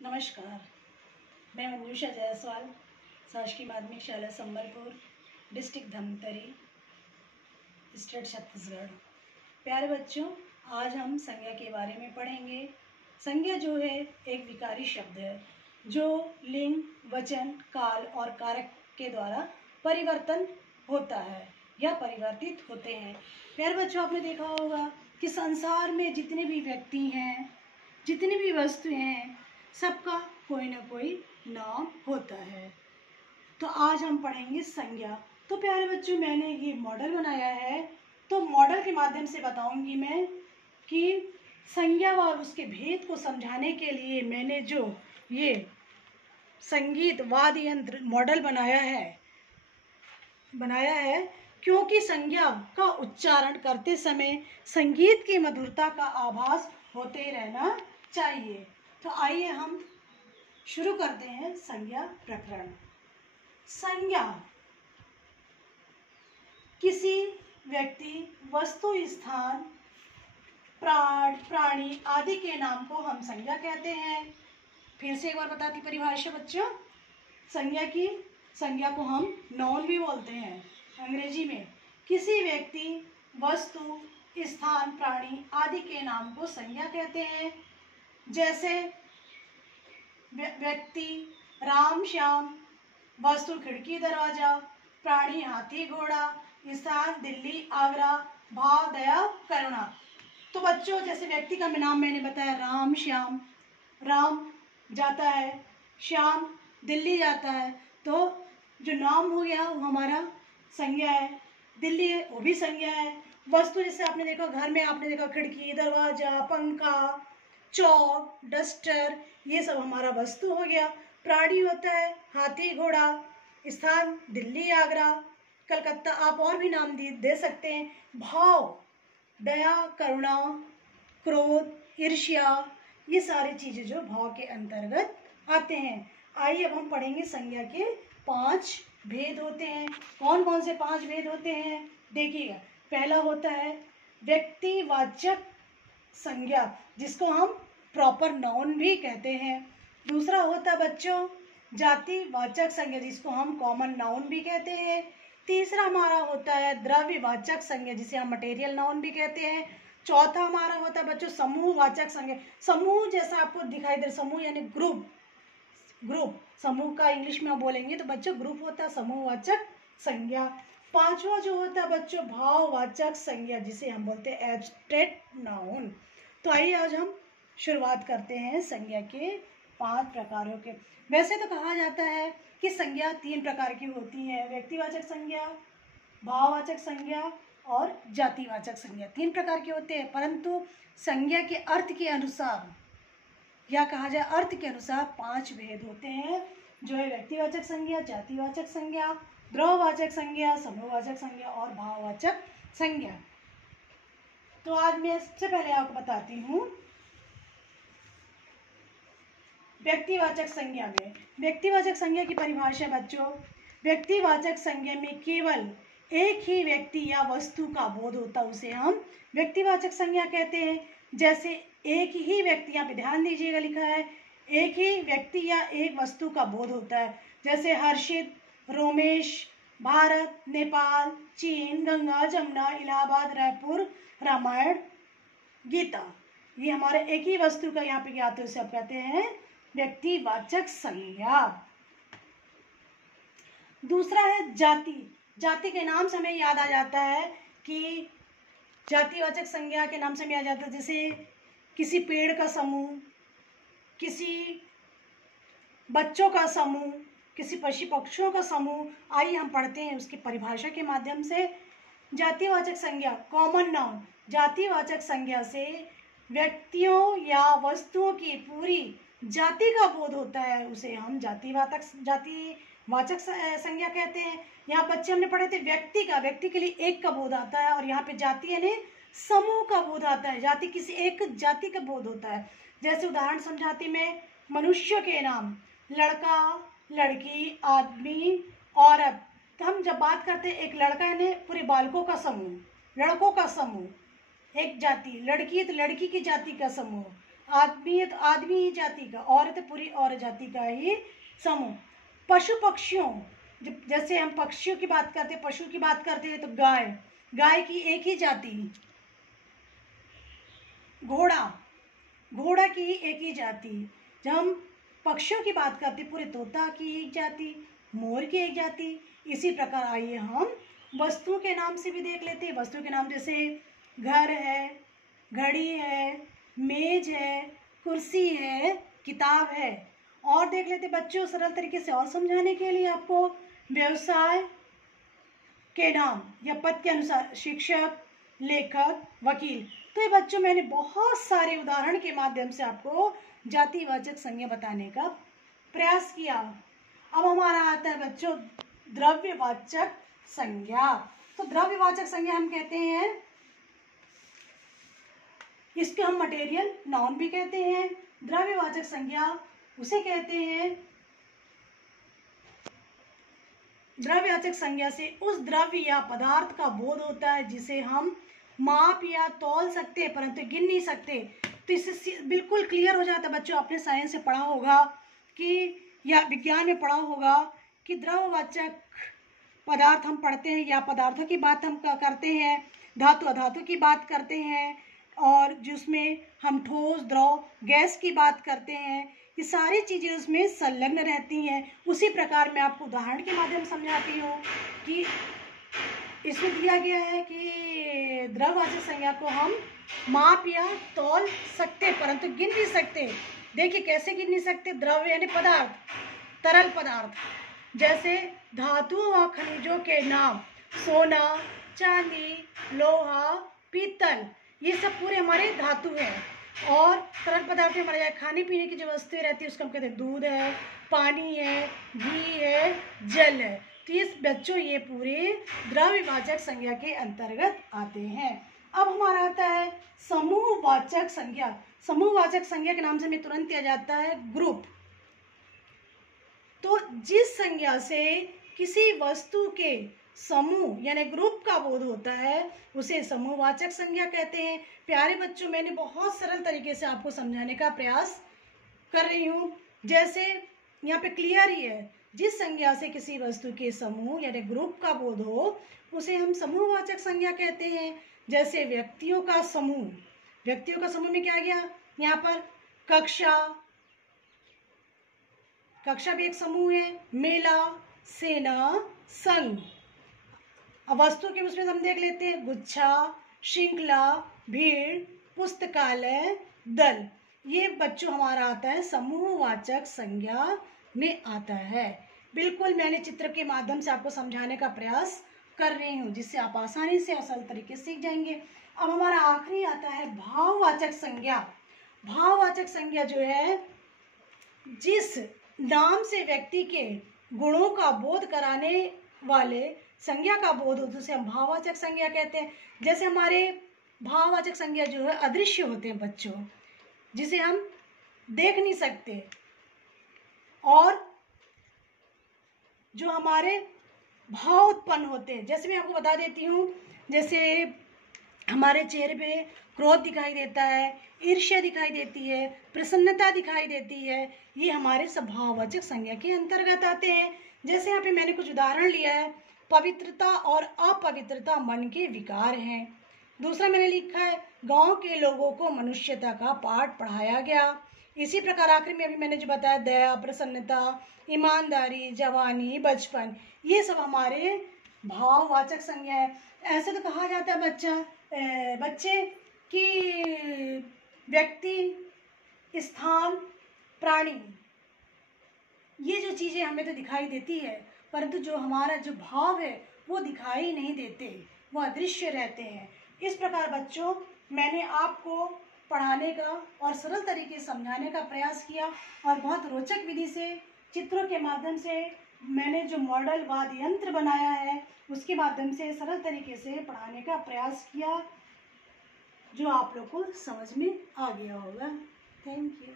नमस्कार, मैं मंजूषा जायसवाल, शासकीय माध्यमिक शाला संबलपुर, डिस्ट्रिक्ट धमतरी, स्टेट छत्तीसगढ़। प्यारे बच्चों, आज हम संज्ञा के बारे में पढ़ेंगे। संज्ञा जो है एक विकारी शब्द है जो लिंग, वचन, काल और कारक के द्वारा परिवर्तन होता है या परिवर्तित होते हैं। प्यारे बच्चों, आपने देखा होगा कि संसार में जितने भी व्यक्ति हैं, जितनी भी वस्तुएं हैं, सबका कोई ना कोई नाम होता है। तो आज हम पढ़ेंगे संज्ञा। तो प्यारे बच्चों, मैंने ये मॉडल बनाया है, तो मॉडल के माध्यम से बताऊंगी मैं कि संज्ञा व उसके भेद को समझाने के लिए मैंने जो ये संगीत वाद्य यंत्र मॉडल बनाया है क्योंकि संज्ञा का उच्चारण करते समय संगीत की मधुरता का आभास होते रहना चाहिए। तो आइए हम शुरू करते हैं संज्ञा प्रकरण। संज्ञा किसी व्यक्ति, वस्तु, स्थान, प्राणी आदि के नाम को हम संज्ञा कहते हैं। फिर से एक बार बताती परिभाषा बच्चों। संज्ञा को हम नाउन भी बोलते हैं अंग्रेजी में। किसी व्यक्ति, वस्तु, स्थान, प्राणी आदि के नाम को संज्ञा कहते हैं। जैसे व्यक्ति राम श्याम, वस्तु खिड़की दरवाजा, प्राणी हाथी घोड़ा, स्थान दिल्ली आगरा, भाव दया करुणा। तो बच्चों, जैसे व्यक्ति का नाम मैंने बताया राम श्याम, राम जाता है, श्याम दिल्ली जाता है, तो जो नाम हो गया वो हमारा संज्ञा है। दिल्ली है वो भी संज्ञा है। वस्तु जैसे आपने देखा घर में, आपने देखा खिड़की, दरवाजा, पंखा, चौक, डस्टर, ये सब हमारा वस्तु हो गया। प्राणी होता है हाथी घोड़ा, स्थान दिल्ली आगरा कलकत्ता, आप और भी नाम दे सकते हैं। भाव दया करुणा क्रोध ईर्ष्या, ये सारी चीजें जो भाव के अंतर्गत आते हैं। आइए अब हम पढ़ेंगे संज्ञा के 5 भेद होते हैं। कौन कौन से 5 भेद होते हैं देखिएगा। पहला होता है व्यक्तिवाचक संज्ञा, जिसको हम प्रॉपर नाउन भी कहते हैं। दूसरा होता है बच्चों जातिवाचक संज्ञा, जिसको हम कॉमन नाउन भी कहते हैं। तीसरा हमारा होता है द्रव्यवाचक संज्ञा, जिसे हम मटेरियल नाउन भी कहते हैं। चौथा हमारा होता है बच्चों समूहवाचक संज्ञा। समूह जैसा आपको दिखाई दे, समूह यानी ग्रुप, समूह का इंग्लिश में बोलेंगे तो बच्चों ग्रुप होता है समूहवाचक संज्ञा। पांचवा जो होता है बच्चों भाववाचक संज्ञा, जिसे हम बोलते हैं एब्स्ट्रैक्ट नाउन। तो आइए आज हम शुरुआत करते हैं संज्ञा के 5 प्रकारों के। वैसे तो कहा जाता है कि संज्ञा 3 प्रकार की होती है, व्यक्तिवाचक संज्ञा, भाववाचक संज्ञा और जातिवाचक संज्ञा। 3 प्रकार के होते हैं, परंतु संज्ञा के अर्थ के अनुसार या कहा जाए अर्थ के अनुसार 5 भेद होते हैं, जो है व्यक्तिवाचक संज्ञा, जातिवाचक संज्ञा, द्रव्यवाचक संज्ञा, समूहवाचक संज्ञा और भाववाचक संज्ञा। तो आज मैं सबसे पहले आपको बताती हूँ व्यक्तिवाचक संज्ञा में। व्यक्तिवाचक संज्ञा की परिभाषा बच्चों, व्यक्तिवाचक संज्ञा में केवल एक ही व्यक्ति या वस्तु का बोध होता, उसे हम व्यक्तिवाचक संज्ञा कहते हैं। जैसे एक ही व्यक्ति, यहाँ पे ध्यान दीजिएगा लिखा है, एक ही व्यक्ति या एक वस्तु का बोध होता है। जैसे हर्षित, रोमेश, भारत, नेपाल, चीन, गंगा, जमुना, इलाहाबाद, रायपुर, रामायण, गीता, ये हमारे एक ही वस्तु का यहाँ पे क्या होता है, उसे आप कहते हैं व्यक्तिवाचक संज्ञा। दूसरा है जाति। जाति के नाम से हमें याद आ जाता है कि जातिवाचक संज्ञा के नाम से हमें याद आ जाता है, जैसे किसी पेड़ का समूह, किसी बच्चों का समूह, किसी पशु पक्षियों का समूह। आइए हम पढ़ते हैं उसकी परिभाषा के माध्यम से। जातिवाचक संज्ञा कॉमन नाउन, जातिवाचक संज्ञा से व्यक्तियों या वस्तुओं की पूरी जाति का बोध होता है, उसे हम जातिवाचक संज्ञा कहते हैं। यहाँ बच्चे हमने पढ़े थे व्यक्ति के लिए एक का बोध आता है, और यहाँ पे जाति यानी समूह का बोध आता है। जाति किसी एक जाति का बोध होता है। जैसे उदाहरण समझाती में, मनुष्य के नाम लड़का, लड़की, आदमी, औरत। तो हम जब बात करते हैं एक लड़का यानी पूरे बालकों का समूह, लड़कों का समूह एक जाति, लड़की है तो लड़की की जाति का समूह, आदमी है तो आदमी ही जाति का, औरत है पूरी औरत जाति का ही समूह। पशु पक्षियों, जैसे हम पक्षियों की बात करते हैं, पशु की बात करते हैं तो गाय, गाय की एक ही जाति। घोड़ा, घोड़ा की एक ही जाति। जब हम पक्षियों की बात करते हैं, पूरे तोता की एक जाति, मोर की एक जाति। इसी प्रकार आइए हम वस्तुओं के नाम से भी देख लेते हैं। वस्तुओं के नाम जैसे घर है, घड़ी है, मेज है, कुर्सी है, किताब है। और देख लेते बच्चों, सरल तरीके से और समझाने के लिए आपको व्यवसाय के नाम या पद के अनुसार शिक्षक, लेखक, वकील। तो ये बच्चों मैंने बहुत सारे उदाहरण के माध्यम से आपको जातिवाचक संज्ञा बताने का प्रयास किया। अब हमारा आता है बच्चों द्रव्यवाचक संज्ञा। तो द्रव्यवाचक संज्ञा हम कहते हैं, इसको हम मटेरियल नाउन भी कहते हैं। द्रव्यवाचक संज्ञा उसे कहते हैं, द्रव्यवाचक संज्ञा से उस द्रव्य या पदार्थ का बोध होता है जिसे हम माप या तौल सकते हैं परंतु गिन नहीं सकते। तो इससे बिल्कुल क्लियर हो जाता है बच्चों, आपने साइंस से पढ़ा होगा कि या विज्ञान में पढ़ा होगा कि द्रव्यवाचक पदार्थ हम पढ़ते हैं या पदार्थों की बात हम करते हैं, धातु अधातु की बात करते हैं, और जिसमें हम ठोस, द्रव, गैस की बात करते हैं। ये सारी चीज़ें उसमें संलग्न रहती हैं। उसी प्रकार मैं आपको उदाहरण के माध्यम से समझाती हूँ कि इसमें दिया गया है कि द्रव्यवाचक संज्ञा को हम माप या तौल सकते परंतु गिन नहीं सकते। देखिए कैसे गिन नहीं सकते। द्रव्य यानी पदार्थ, तरल पदार्थ, जैसे धातुओं व खनिजों के नाम सोना, चांदी, लोहा, पीतल, ये सब पूरे हमारे धातु हैं। और तरल पदार्थ हमारे यहाँ खाने पीने की जो वस्तुएं रहती है उसको हम कहते हैं दूध है, पानी है, घी है, जल है। तो ये बच्चों ये पूरे द्रव्यवाचक संज्ञा के अंतर्गत आते हैं। अब हमारा आता है समूहवाचक संज्ञा। समूहवाचक संज्ञा के नाम से हमें तुरंत आ जाता है ग्रुप। तो जिस संज्ञा से किसी वस्तु के समूह यानी ग्रुप का बोध होता है उसे समूहवाचक संज्ञा कहते हैं। प्यारे बच्चों, मैंने बहुत सरल तरीके से आपको समझाने का प्रयास कर रही हूँ। जैसे यहाँ पे क्लियर ही है, जिस संज्ञा से किसी वस्तु के समूह यानी ग्रुप का बोध हो उसे हम समूहवाचक संज्ञा कहते हैं। जैसे व्यक्तियों का समूह, व्यक्तियों का समूह में क्या आ गया यहाँ पर, कक्षा, कक्षा भी एक समूह है, मेला, सेना, संघ। अब वस्तु के उसमें हम देख लेते हैं गुच्छा, श्रृंखला, भीड़, पुस्तकालय, दल। ये बच्चों हमारा आता है समूहवाचक संज्ञा में आता है। बिल्कुल मैंने चित्र के माध्यम से आपको समझाने का प्रयास कर रही हूँ जिससे आप आसानी से और सरल तरीके से सीख जाएंगे। अब हमारा आखिरी आता है भाववाचक संज्ञा। भाववाचक संज्ञा जो है जिस नाम से व्यक्ति के गुणों का बोध कराने वाले संज्ञा का बोध हो उसे हम भाववाचक संज्ञा कहते हैं। जैसे हमारे भाववाचक संज्ञा जो है अदृश्य होते हैं बच्चों, जिसे हम देख नहीं सकते, और जो हमारे भाव उत्पन्न होते हैं। जैसे मैं आपको बता देती हूँ, जैसे हमारे चेहरे पे क्रोध दिखाई देता है, ईर्ष्या दिखाई देती है, प्रसन्नता दिखाई देती है, ये हमारे सब भाववाचक संज्ञा के अंतर्गत आते हैं। जैसे यहाँ पे मैंने कुछ उदाहरण लिया है, पवित्रता और अपवित्रता मन के विकार हैं। दूसरा मैंने लिखा है गांव के लोगों को मनुष्यता का पाठ पढ़ाया गया। इसी प्रकार आखिर में अभी मैंने जो बताया दया, प्रसन्नता, ईमानदारी, जवानी, बचपन, ये सब हमारे भाववाचक संज्ञा है। ऐसे तो कहा जाता है बच्चे कि व्यक्ति, स्थान, प्राणी, ये जो चीज़ें हमें तो दिखाई देती है परंतु जो हमारा जो भाव है वो दिखाई नहीं देते, वो अदृश्य रहते हैं। इस प्रकार बच्चों मैंने आपको पढ़ाने का और सरल तरीके से समझाने का प्रयास किया और बहुत रोचक विधि से चित्रों के माध्यम से मैंने जो मॉडल वाद्य यंत्र बनाया है उसके माध्यम से सरल तरीके से पढ़ाने का प्रयास किया, जो आप लोग को समझ में आ गया होगा। Thank you.